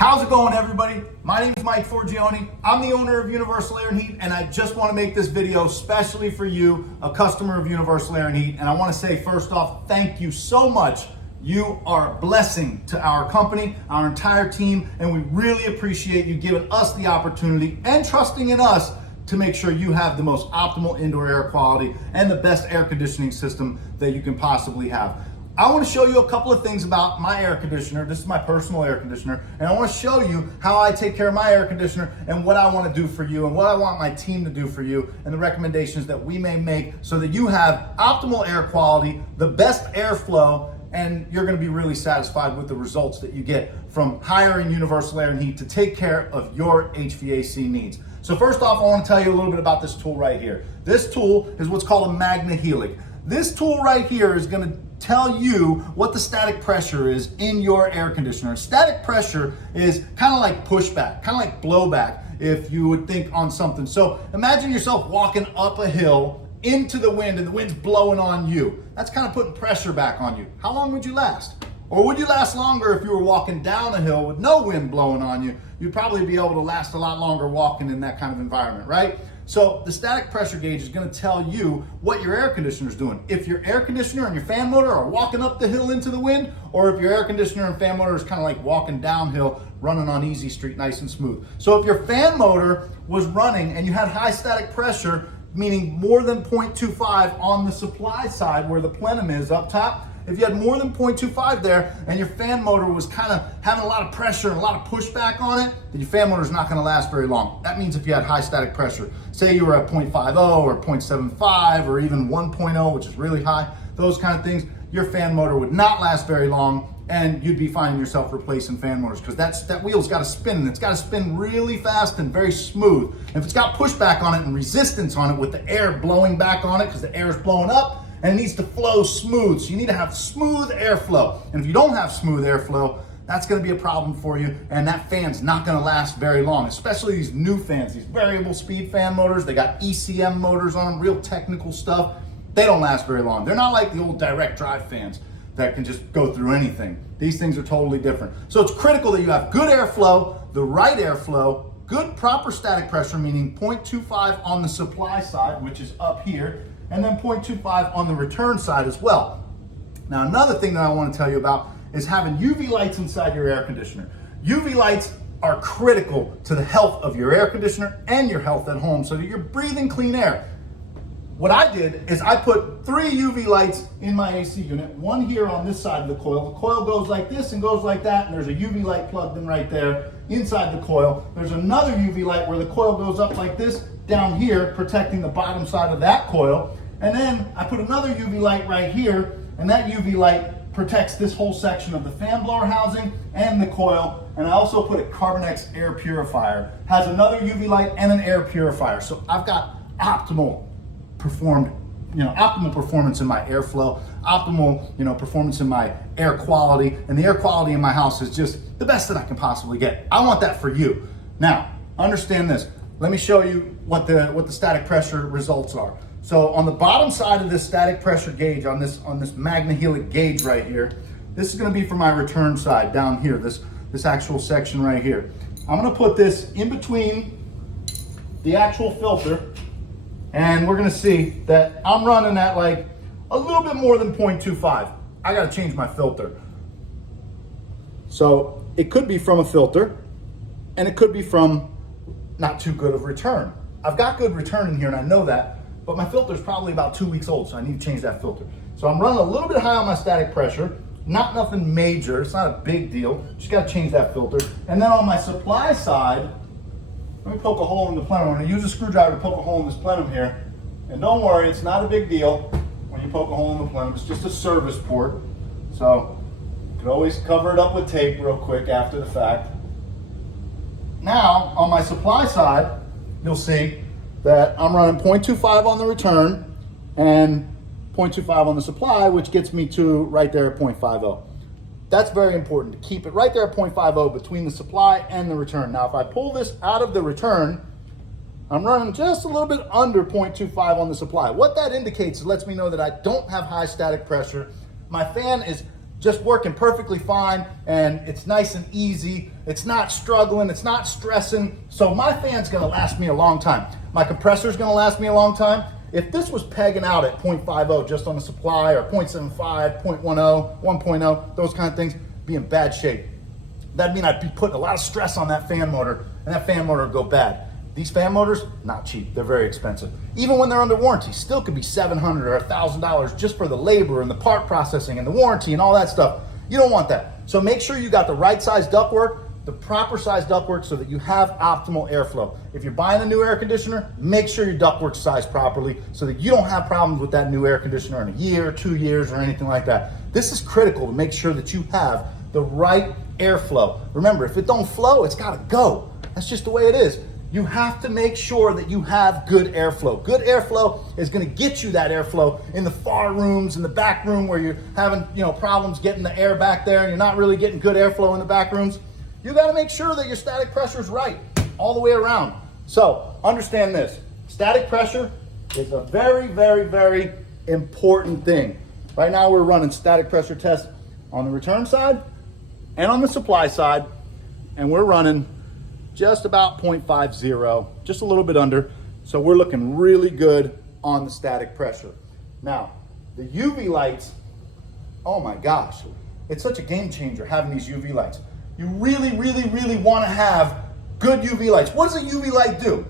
How's it going, everybody? My name is Mike Forgione. I'm the owner of Universal Air and Heat, and I just want to make this video specially for you, a customer of Universal Air and Heat. And I want to say, first off, thank you so much. You are a blessing to our company, our entire team, and we really appreciate you giving us the opportunity and trusting in us to make sure you have the most optimal indoor air quality and the best air conditioning system that you can possibly have. I want to show you a couple of things about my air conditioner. This is my personal air conditioner, and I want to show you how I take care of my air conditioner and what I want to do for you and what I want my team to do for you and the recommendations that we may make so that you have optimal air quality, the best airflow, and you're going to be really satisfied with the results that you get from hiring Universal Air and Heat to take care of your HVAC needs. So first off, I want to tell you a little bit about this tool right here. This tool is what's called a MagnaHelic. This tool right here is going to tell you what the static pressure is in your air conditioner. Static pressure is kind of like pushback, kind of like blowback, if you would think on something. So imagine yourself walking up a hill into the wind and the wind's blowing on you. That's kind of putting pressure back on you. How long would you last? Or would you last longer if you were walking down a hill with no wind blowing on you? You'd probably be able to last a lot longer walking in that kind of environment, right? So the static pressure gauge is going to tell you what your air conditioner is doing. If your air conditioner and your fan motor are walking up the hill into the wind, or if your air conditioner and fan motor is kind of like walking downhill, running on easy street, nice and smooth. So if your fan motor was running and you had high static pressure, meaning more than 0.25 on the supply side where the plenum is up top, if you had more than 0.25 there and your fan motor was kind of having a lot of pressure and a lot of pushback on it, then your fan motor is not going to last very long. That means if you had high static pressure, say you were at 0.50 or 0.75 or even 1.0, which is really high, those kind of things, your fan motor would not last very long and you'd be finding yourself replacing fan motors because that wheel's got to spin, and it's got to spin really fast and very smooth. And if it's got pushback on it and resistance on it with the air blowing back on it because the air is blowing up, and it needs to flow smooth. So you need to have smooth airflow. And if you don't have smooth airflow, that's gonna be a problem for you, and that fan's not gonna last very long, especially these new fans, these variable speed fan motors. They got ECM motors on them, real technical stuff. They don't last very long. They're not like the old direct drive fans that can just go through anything. These things are totally different. So it's critical that you have good airflow, the right airflow, good proper static pressure, meaning 0.25 on the supply side, which is up here, and then 0.25 on the return side as well. Now, another thing that I want to tell you about is having UV lights inside your air conditioner. UV lights are critical to the health of your air conditioner and your health at home so that you're breathing clean air. What I did is I put 3 UV lights in my AC unit, one here on this side of the coil. The coil goes like this and goes like that, and there's a UV light plugged in right there inside the coil. There's another UV light where the coil goes up like this down here, protecting the bottom side of that coil. And then I put another UV light right here, and that UV light protects this whole section of the fan blower housing and the coil. And I also put a Carbonex air purifier. Has another UV light and an air purifier. So I've got optimal performance in my airflow, optimal, performance in my air quality, and the air quality in my house is just the best that I can possibly get. I want that for you. Now, understand this. Let me show you what the static pressure results are. So on the bottom side of this static pressure gauge, on this MagnaHelic gauge right here, this is going to be for my return side down here, this actual section right here. I'm going to put this in between the actual filter, and we're going to see that I'm running at like a little bit more than 0.25. I got to change my filter. So it could be from a filter, and it could be from not too good of return. I've got good return in here, and I know that, but my filter is probably about 2 weeks old, so I need to change that filter. So I'm running a little bit high on my static pressure, not nothing major, it's not a big deal, just gotta change that filter. And then on my supply side, let me poke a hole in the plenum. I'm gonna use a screwdriver to poke a hole in this plenum here. And don't worry, it's not a big deal when you poke a hole in the plenum, it's just a service port. So you can always cover it up with tape real quick after the fact. Now, on my supply side, you'll see that I'm running 0.25 on the return and 0.25 on the supply, which gets me to right there at 0.50. That's very important to keep it right there at 0.50 between the supply and the return. Now, if I pull this out of the return, I'm running just a little bit under 0.25 on the supply. What that indicates is lets me know that I don't have high static pressure. My fan is just working perfectly fine, and it's nice and easy. It's not struggling, it's not stressing. So my fan's gonna last me a long time. My compressor's gonna last me a long time. If this was pegging out at 0.50 just on the supply, or 0.75, 0.10, 1.0, those kind of things, be in bad shape. That'd mean I'd be putting a lot of stress on that fan motor, and that fan motor would go bad. These fan motors, not cheap, they're very expensive. Even when they're under warranty, still could be $700 or $1,000 just for the labor and the part processing and the warranty and all that stuff. You don't want that. So make sure you got the right size ductwork, the proper size ductwork, so that you have optimal airflow. If you're buying a new air conditioner, make sure your ductwork's sized properly so that you don't have problems with that new air conditioner in a year, 2 years, or anything like that. This is critical to make sure that you have the right airflow. Remember, if it don't flow, it's gotta go. That's just the way it is. You have to make sure that you have good airflow. Good airflow is going to get you that airflow in the far rooms, in the back room where you're having, problems getting the air back there and you're not really getting good airflow in the back rooms. You got to make sure that your static pressure is right all the way around. So understand this, static pressure is a very, very, very important thing. Right now we're running static pressure tests on the return side and on the supply side, and we're running just about 0.50, just a little bit under. So we're looking really good on the static pressure. Now, the UV lights, oh my gosh, it's such a game changer having these UV lights. You really, really, really want to have good UV lights. What does a UV light do?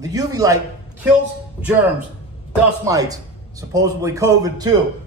The UV light kills germs, dust mites, supposedly COVID too.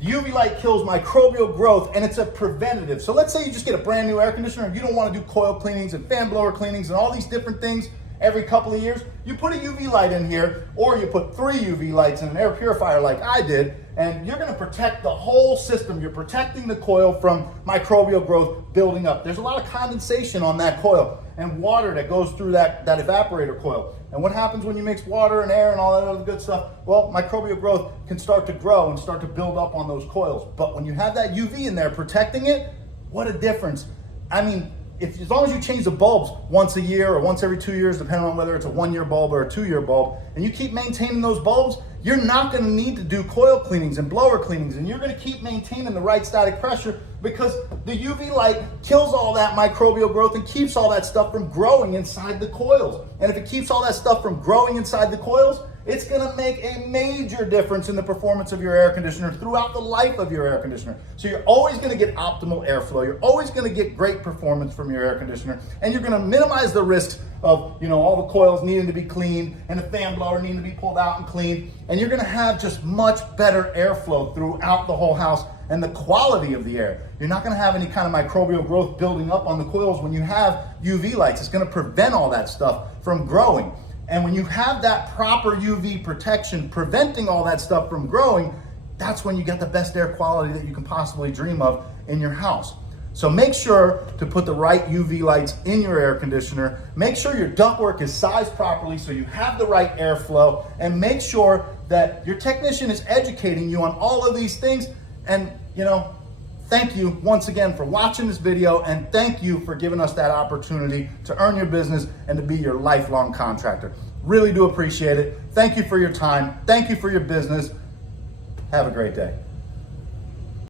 The UV light kills microbial growth, and it's a preventative. So let's say you just get a brand new air conditioner and you don't want to do coil cleanings and fan blower cleanings and all these different things every couple of years. You put a UV light in here, or you put 3 UV lights in an air purifier like I did, and you're going to protect the whole system. You're protecting the coil from microbial growth building up. There's a lot of condensation on that coil and water that goes through that evaporator coil. And what happens when you mix water and air and all that other good stuff? Well, microbial growth can start to grow and start to build up on those coils. But when you have that UV in there protecting it, what a difference. I mean, as long as you change the bulbs once a year or once every 2 years, depending on whether it's a 1-year bulb or a 2-year bulb, and you keep maintaining those bulbs, you're not going to need to do coil cleanings and blower cleanings, and you're going to keep maintaining the right static pressure because the UV light kills all that microbial growth and keeps all that stuff from growing inside the coils. And if it keeps all that stuff from growing inside the coils, it's going to make a major difference in the performance of your air conditioner throughout the life of your air conditioner. So you're always going to get optimal airflow. You're always going to get great performance from your air conditioner, and you're going to minimize the risks of all the coils needing to be cleaned and the fan blower needing to be pulled out and cleaned. And you're going to have just much better airflow throughout the whole house and the quality of the air. You're not going to have any kind of microbial growth building up on the coils when you have UV lights. It's going to prevent all that stuff from growing. And when you have that proper UV protection preventing all that stuff from growing, that's when you get the best air quality that you can possibly dream of in your house. So make sure to put the right UV lights in your air conditioner. Make sure your ductwork is sized properly so you have the right airflow, and make sure that your technician is educating you on all of these things. And thank you once again for watching this video, and thank you for giving us that opportunity to earn your business and to be your lifelong contractor. Really do appreciate it. Thank you for your time. Thank you for your business. Have a great day.